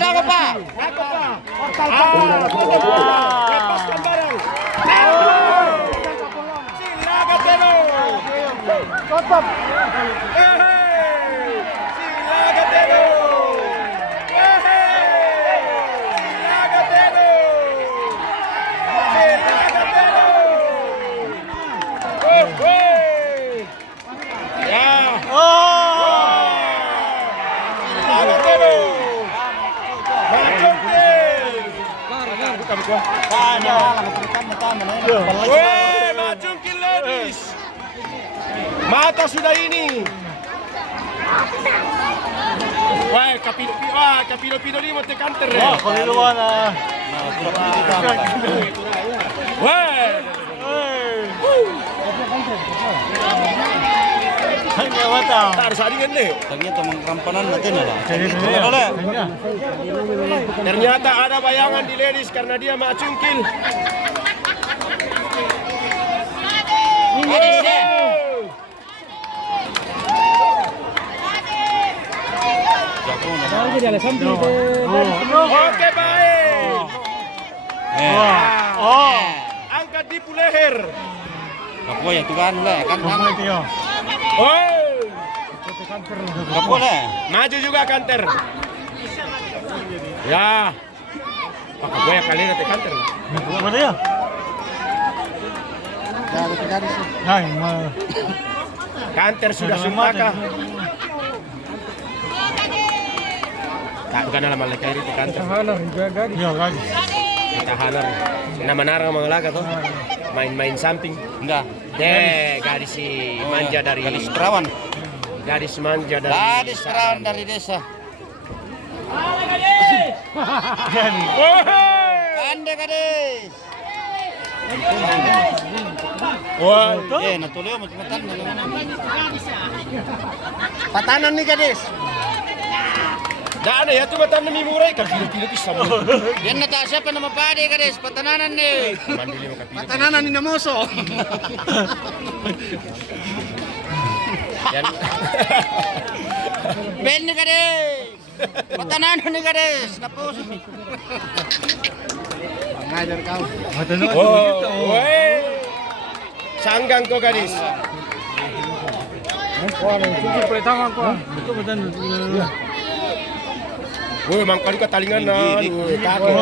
nangkap Pak. Lepaskan barang. Sila Gatero. Tutup. Sila Gatero. Sila Gatero. Sila Gatero. Ya. Sila Gatero. Macungkil ladies. Mata sudah ini. Wah, kapino ni mo te kanter. Kaliluan ah. Wah. Hanya wata. Harus saringan le. Ternyata mengkampanan natin lah. Ternyata ada bayangan di ladies karena dia macungkil. Oke baik. Angkat di leher. Kapo ya tuh kan lah kan. Kapo lah. Maju juga kanter. Ya. Pakai gue kali nanti kanter. Mana ya? Hai, Kanter sudah sumpah. Bukan dalam malaikat itu kanter. Tahanan juga gadis. Ya gadis. Tahanan. Nama narang mga laga tuh. Main-main samping. Enggak. Gadis si manja dari Gadis perawan. Gadis manja dari Gadis perawan dari desa. Ande gadis. Wah, Natulio macam-macam. patanan nih gadis. Dah ada ya tuh patanan mi murai kan pilih pisah. Yan na ta siya pa na mapade gadis patananan ni. Mandili mo kapili. Patananan ni namoso. Yan. Ben ni gadis. Patananan ni gadis. Napuso. Ngajar kau. Oh, weh. Sanggang ko gadis. Woi, mangkali katalingan na. Takut.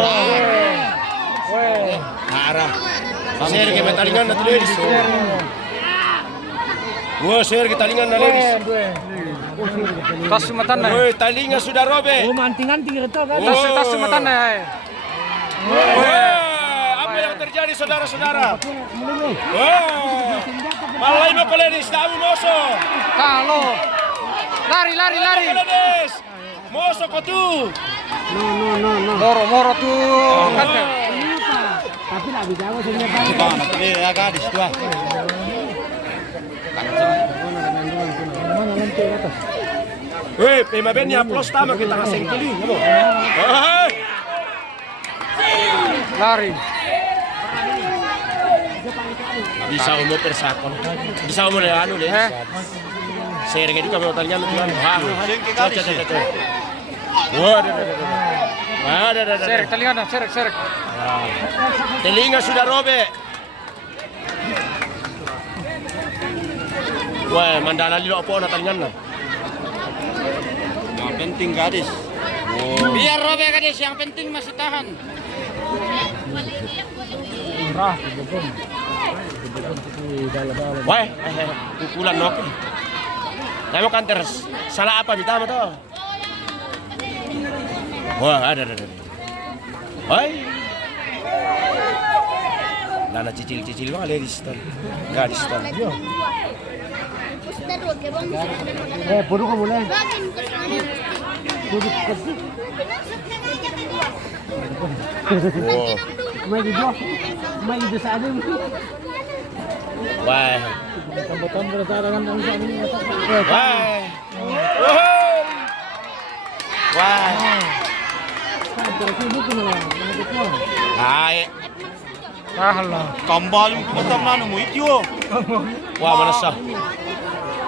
Arah. Share ke talingan na tulis. Woi, share ke talingan na ladies. Tas sumatan na. Woi, talingan sudah robek. Manting-anting ito kan. Tas sumatan na. Apa yang terjadi saudara-saudara? Malay mo ko ladies, dami moso. Kalau lari. Ladies. Moso ko tu. Moro tuh kan. Tapi nak bicara sebenarnya. Kita napili ya gadis tu. Mana nanti atas. Weh, pemain ni aplos tama kita ngaseng kili. Lari. Bisa umur persakon. Bisa umur ya anu deh. Share ke juga mau tanya lu tuan. Waduh. Serek telinga, serek. Telinga sudah robek. Wah, mandala lilo apa na talingan na. Yang penting gadis. Biar robek gadis, yang penting masih tahan. Wah, pukulan nok. Tayo kanter. Salah apa ditama to? Wah, ada. Hai. Nana cicil mga ladies tan. Gadis tan. Puro ka mula. Wow. May dito sa ano. Wah. Tambatan berdasarkan ang sa amin. Wah. Wah. Hai. Kalah. Kambal yung kumatam na mo ityo. Wah, manasa.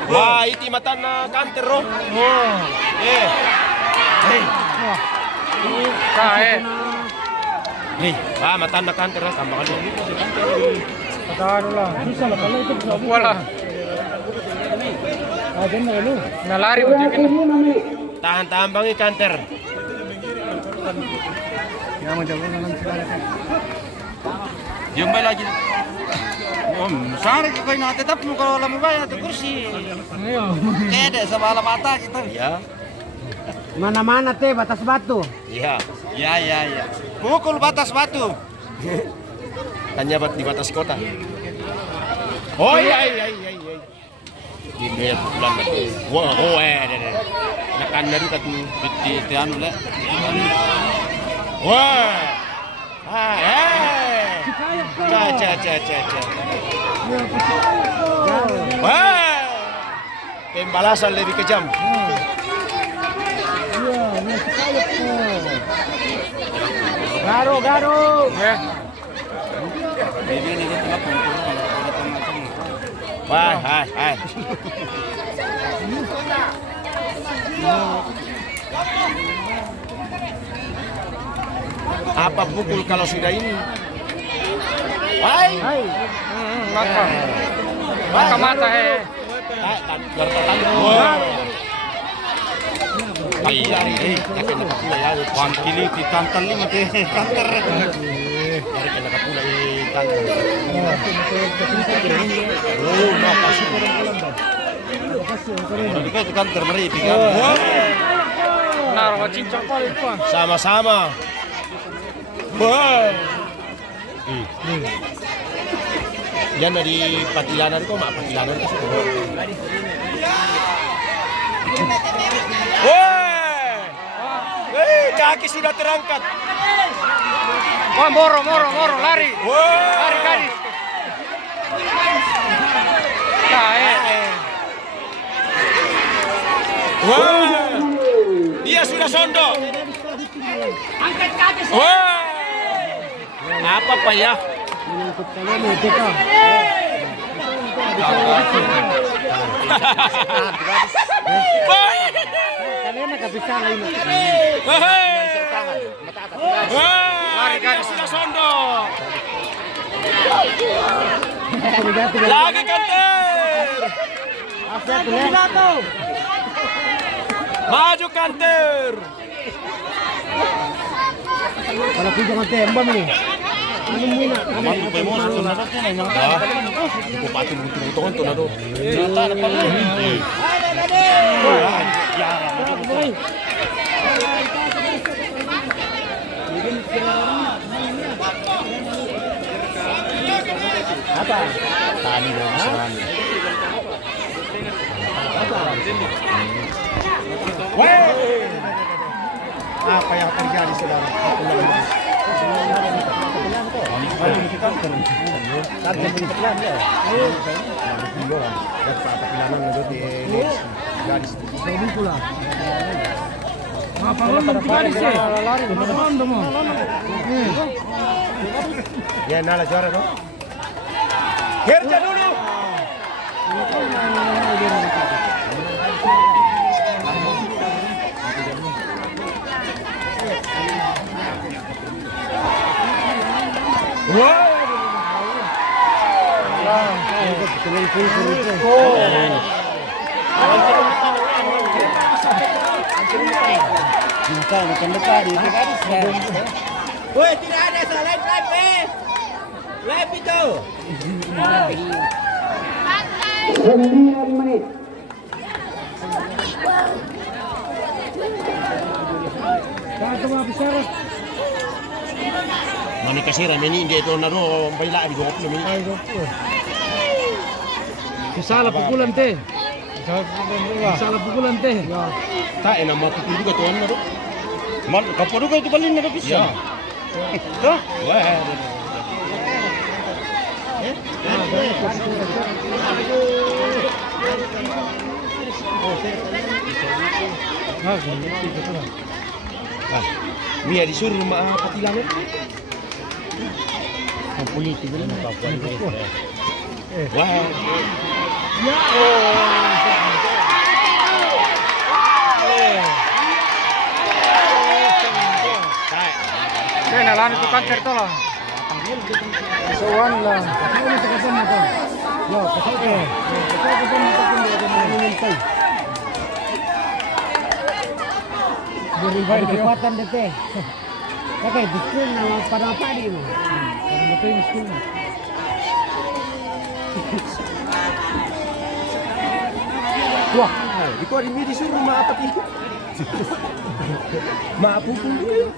Wah, iti mata na kanter ro. Kae. Nih, matan na kanter tambah kan. Ano lang. Bisa lah kalau itu bisa. Wala. Ada na ano. Nalari mo dyan. Tahan-tahan bang kanter. Ya mau jago naman sila natin. Yung ba lagi? Sari ko kayo natetap mo kalau alam mo ba yung kursi. Ayo. Kaya deh sa bala mata kita. Ya. Mana-mana teh batas batu. Iya. Ya. Pukul batas batu. Hanya di batas kota. Oh iya. Gini bulan. Wah, nakan dari katu Di anu le. wah. Ca. Wah. Pembalasan lebih kejam. Garo. Eh. Ini kita tengah pukul kalau kita macam. Wah, hai. Apa pukul kalau sudah ini? Hai. Maka mata eh. Iya, kakek nakapula ya. Wan kili ditantal ni mati kanter. Kakek nakapula kantor. Oh, makasih. Kalau di itu kanter meri tiga. Naruh ka cincang paling pa. Sama-sama. Wah. Yan dari Patilanan ko, Patilanan kasi. Wah! Kaki sudah terangkat. Wah, moro, lari. Wah! Lari gadis. Kae. Wah! Dia sudah sondok. Angkat kaki. Wah! Apa Pak ya? Menyangkut kamu itu kan. Kalian nggak bisa lain. Lari kan sudah sondok. Lagi kanter. Maju kanter. Kalau kita jangan tembak nih. Anong muna? Mantu pa mo sa sunod na yung Hindi ko pati buto-buto to na do. Nata na pala. Apa? Tani na ang sarami. Apa yang terjadi saudara? Ya, nala juara dong. Kerja dulu. Woi, tidak ada salah live. Live itu. 9 menit. Satu besar. Mani kasira meni dia itu naro baila di gua meni. Salah pukulan teh. Salah pukulan teh. Tak enak mau pukul juga tuan naro. Man, kapuru ka itu balin na bisa. Tuh. Wah. Mia disuruh rumah Patilanan. Politik ini apa? Wah. nalaan itu kanker to lah. Suwan lah. Kasi ulit sa kasama ko. Yo, kasi ko. Kasi kasama ko kung hindi ako manginintay. Berikan kekuatan dete. Okay, gusto na panapadi mo. Ito yung school mo. Wah, di ko rin may disuruh maapat ito. Maapupun kayo.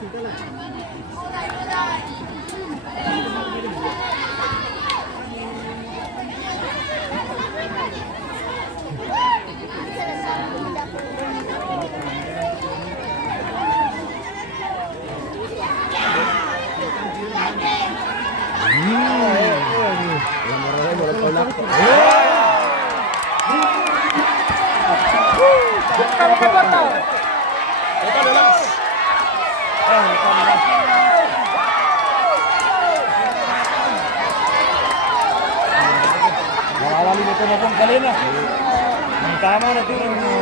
Nawawali na ito na pong kanina. Ang tama na ito.